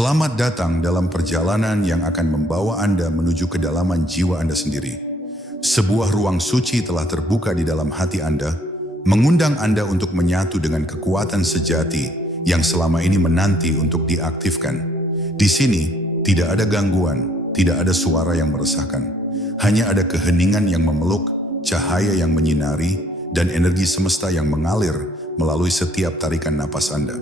Selamat datang dalam perjalanan yang akan membawa Anda menuju kedalaman jiwa Anda sendiri. Sebuah ruang suci telah terbuka di dalam hati Anda, mengundang Anda untuk menyatu dengan kekuatan sejati yang selama ini menanti untuk diaktifkan. Di sini, tidak ada gangguan, tidak ada suara yang meresahkan. Hanya ada keheningan yang memeluk, cahaya yang menyinari, dan energi semesta yang mengalir melalui setiap tarikan napas Anda.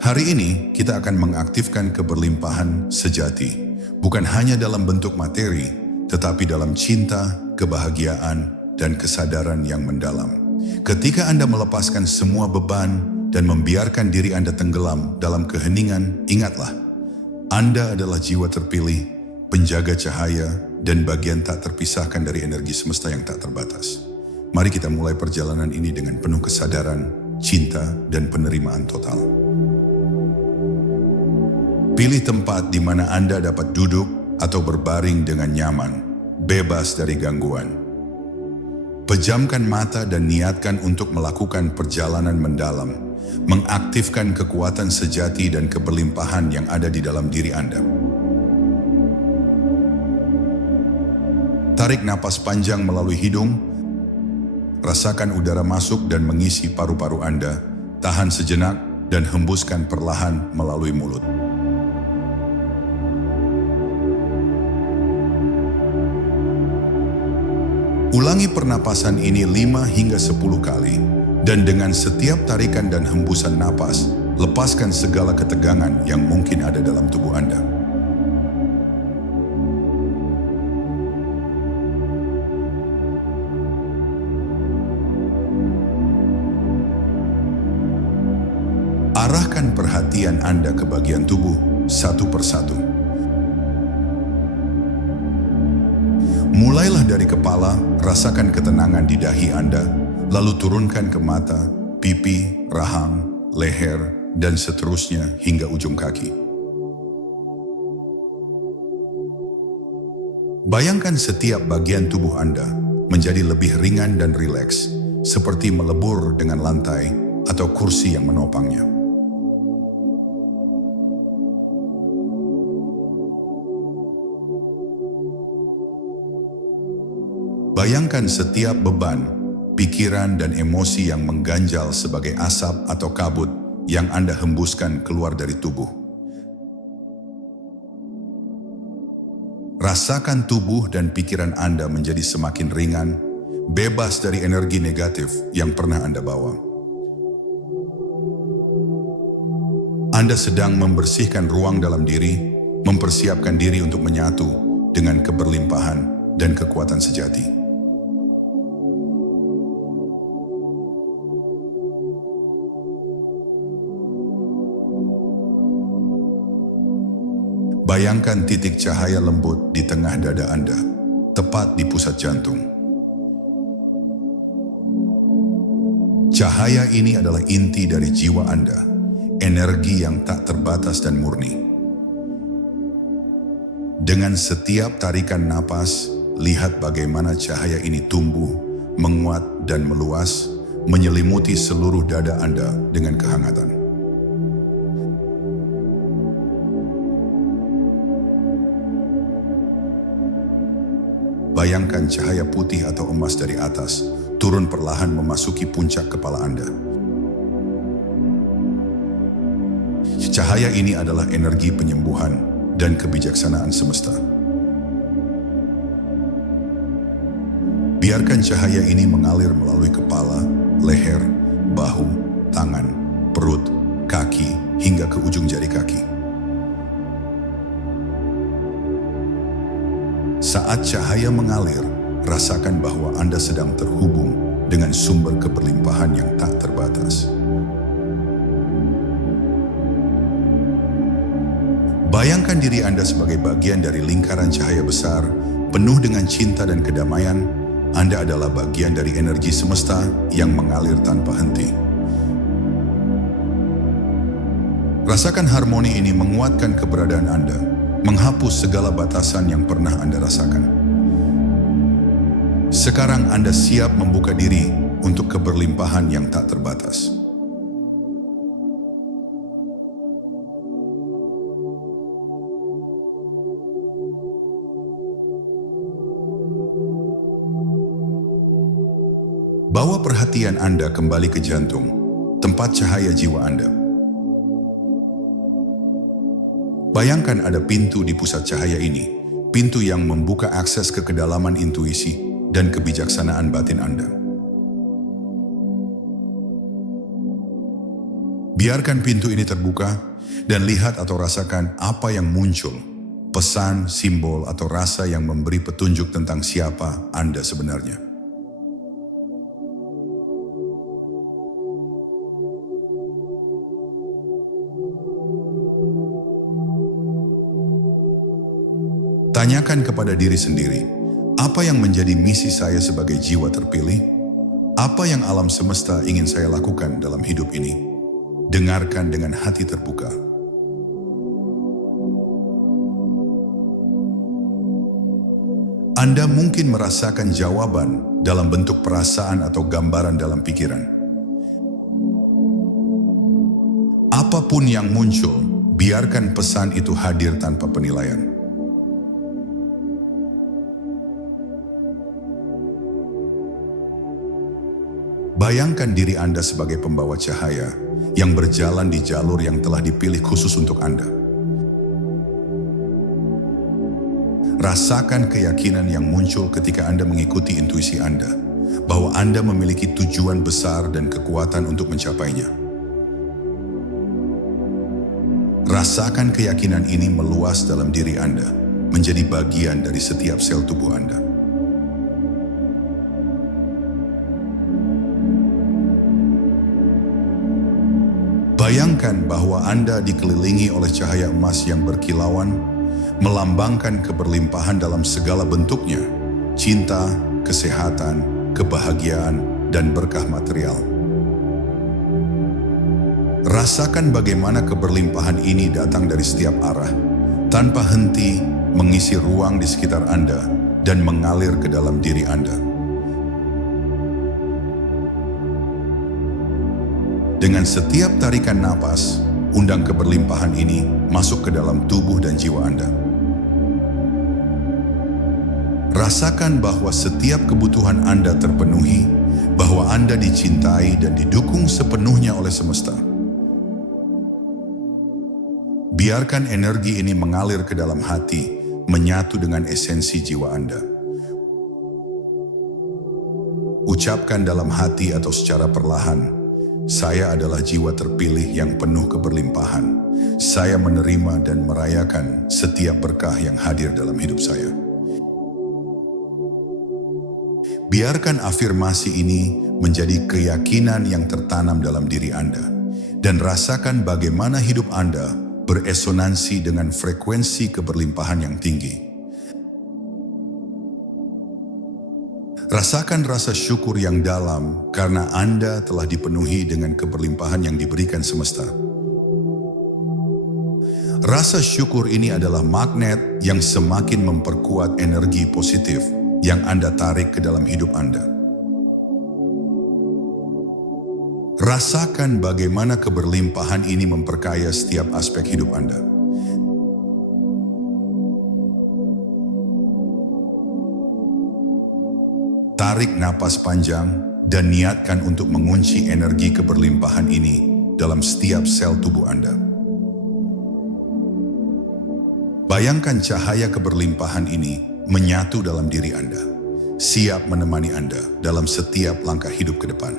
Hari ini kita akan mengaktifkan keberlimpahan sejati, bukan hanya dalam bentuk materi, tetapi dalam cinta, kebahagiaan, dan kesadaran yang mendalam. Ketika Anda melepaskan semua beban dan membiarkan diri Anda tenggelam dalam keheningan, ingatlah, Anda adalah jiwa terpilih, penjaga cahaya, dan bagian tak terpisahkan dari energi semesta yang tak terbatas. Mari kita mulai perjalanan ini dengan penuh kesadaran, cinta, dan penerimaan total. Pilih tempat di mana Anda dapat duduk atau berbaring dengan nyaman, bebas dari gangguan. Pejamkan mata dan niatkan untuk melakukan perjalanan mendalam, mengaktifkan kekuatan sejati dan keberlimpahan yang ada di dalam diri Anda. Tarik napas panjang melalui hidung, rasakan udara masuk dan mengisi paru-paru Anda, tahan sejenak dan hembuskan perlahan melalui mulut. Ulangi pernapasan ini 5 hingga 10 kali, dan dengan setiap tarikan dan hembusan napas, lepaskan segala ketegangan yang mungkin ada dalam tubuh Anda. Arahkan perhatian Anda ke bagian tubuh satu persatu. Mulailah dari kepala, rasakan ketenangan di dahi Anda, lalu turunkan ke mata, pipi, rahang, leher, dan seterusnya hingga ujung kaki. Bayangkan setiap bagian tubuh Anda menjadi lebih ringan dan rileks, seperti melebur dengan lantai atau kursi yang menopangnya. Bayangkan setiap beban, pikiran dan emosi yang mengganjal sebagai asap atau kabut yang Anda hembuskan keluar dari tubuh. Rasakan tubuh dan pikiran Anda menjadi semakin ringan, bebas dari energi negatif yang pernah Anda bawa. Anda sedang membersihkan ruang dalam diri, mempersiapkan diri untuk menyatu dengan keberlimpahan dan kekuatan sejati. Bayangkan titik cahaya lembut di tengah dada Anda, tepat di pusat jantung. Cahaya ini adalah inti dari jiwa Anda, energi yang tak terbatas dan murni. Dengan setiap tarikan napas, lihat bagaimana cahaya ini tumbuh, menguat dan meluas, menyelimuti seluruh dada Anda dengan kehangatan. Bayangkan cahaya putih atau emas dari atas, turun perlahan memasuki puncak kepala Anda. Cahaya ini adalah energi penyembuhan dan kebijaksanaan semesta. Biarkan cahaya ini mengalir melalui kepala, leher, bahu, tangan, perut, kaki, hingga ke ujung jari kaki. Saat cahaya mengalir, rasakan bahwa Anda sedang terhubung dengan sumber keberlimpahan yang tak terbatas. Bayangkan diri Anda sebagai bagian dari lingkaran cahaya besar, penuh dengan cinta dan kedamaian. Anda adalah bagian dari energi semesta yang mengalir tanpa henti. Rasakan harmoni ini menguatkan keberadaan Anda, menghapus segala batasan yang pernah Anda rasakan. Sekarang Anda siap membuka diri untuk keberlimpahan yang tak terbatas. Bawa perhatian Anda kembali ke jantung, tempat cahaya jiwa Anda. Bayangkan ada pintu di pusat cahaya ini, pintu yang membuka akses ke kedalaman intuisi dan kebijaksanaan batin Anda. Biarkan pintu ini terbuka dan lihat atau rasakan apa yang muncul, pesan, simbol, atau rasa yang memberi petunjuk tentang siapa Anda sebenarnya. Tanyakan kepada diri sendiri, apa yang menjadi misi saya sebagai jiwa terpilih? Apa yang alam semesta ingin saya lakukan dalam hidup ini? Dengarkan dengan hati terbuka. Anda mungkin merasakan jawaban dalam bentuk perasaan atau gambaran dalam pikiran. Apapun yang muncul, biarkan pesan itu hadir tanpa penilaian. Bayangkan diri Anda sebagai pembawa cahaya yang berjalan di jalur yang telah dipilih khusus untuk Anda. Rasakan keyakinan yang muncul ketika Anda mengikuti intuisi Anda, bahwa Anda memiliki tujuan besar dan kekuatan untuk mencapainya. Rasakan keyakinan ini meluas dalam diri Anda, menjadi bagian dari setiap sel tubuh Anda. Bayangkan bahwa Anda dikelilingi oleh cahaya emas yang berkilauan, melambangkan keberlimpahan dalam segala bentuknya, cinta, kesehatan, kebahagiaan, dan berkah material. Rasakan bagaimana keberlimpahan ini datang dari setiap arah, tanpa henti mengisi ruang di sekitar Anda dan mengalir ke dalam diri Anda. Dengan setiap tarikan napas, undang keberlimpahan ini masuk ke dalam tubuh dan jiwa Anda. Rasakan bahwa setiap kebutuhan Anda terpenuhi, bahwa Anda dicintai dan didukung sepenuhnya oleh semesta. Biarkan energi ini mengalir ke dalam hati, menyatu dengan esensi jiwa Anda. Ucapkan dalam hati atau secara perlahan, saya adalah jiwa terpilih yang penuh keberlimpahan. Saya menerima dan merayakan setiap berkah yang hadir dalam hidup saya. Biarkan afirmasi ini menjadi keyakinan yang tertanam dalam diri Anda, dan rasakan bagaimana hidup Anda beresonansi dengan frekuensi keberlimpahan yang tinggi. Rasakan rasa syukur yang dalam karena Anda telah dipenuhi dengan keberlimpahan yang diberikan semesta. Rasa syukur ini adalah magnet yang semakin memperkuat energi positif yang Anda tarik ke dalam hidup Anda. Rasakan bagaimana keberlimpahan ini memperkaya setiap aspek hidup Anda. Tarik napas panjang dan niatkan untuk mengunci energi keberlimpahan ini dalam setiap sel tubuh Anda. Bayangkan cahaya keberlimpahan ini menyatu dalam diri Anda, siap menemani Anda dalam setiap langkah hidup ke depan.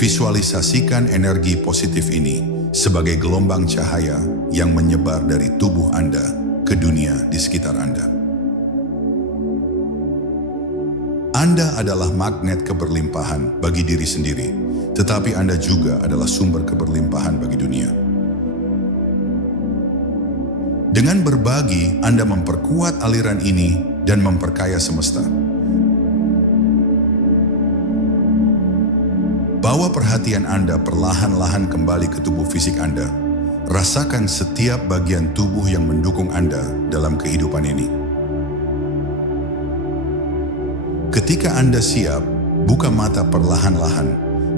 Visualisasikan energi positif ini sebagai gelombang cahaya yang menyebar dari tubuh Anda ke dunia di sekitar Anda. Anda adalah magnet keberlimpahan bagi diri sendiri, tetapi Anda juga adalah sumber keberlimpahan bagi dunia. Dengan berbagi, Anda memperkuat aliran ini dan memperkaya semesta. Bawa perhatian Anda perlahan-lahan kembali ke tubuh fisik Anda. Rasakan setiap bagian tubuh yang mendukung Anda dalam kehidupan ini. Ketika Anda siap, buka mata perlahan-lahan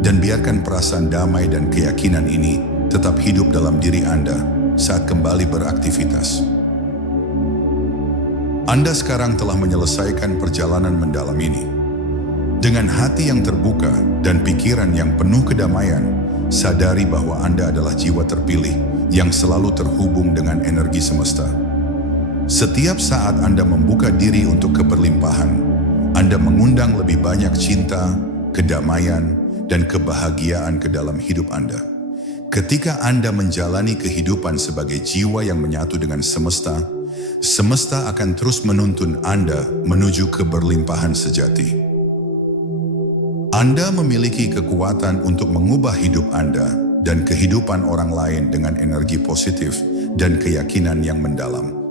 dan biarkan perasaan damai dan keyakinan ini tetap hidup dalam diri Anda saat kembali beraktivitas. Anda sekarang telah menyelesaikan perjalanan mendalam ini. Dengan hati yang terbuka dan pikiran yang penuh kedamaian, sadari bahwa Anda adalah jiwa terpilih yang selalu terhubung dengan energi semesta. Setiap saat Anda membuka diri untuk keberlimpahan, Anda mengundang lebih banyak cinta, kedamaian, dan kebahagiaan ke dalam hidup Anda. Ketika Anda menjalani kehidupan sebagai jiwa yang menyatu dengan semesta, semesta akan terus menuntun Anda menuju keberlimpahan sejati. Anda memiliki kekuatan untuk mengubah hidup Anda dan kehidupan orang lain dengan energi positif dan keyakinan yang mendalam.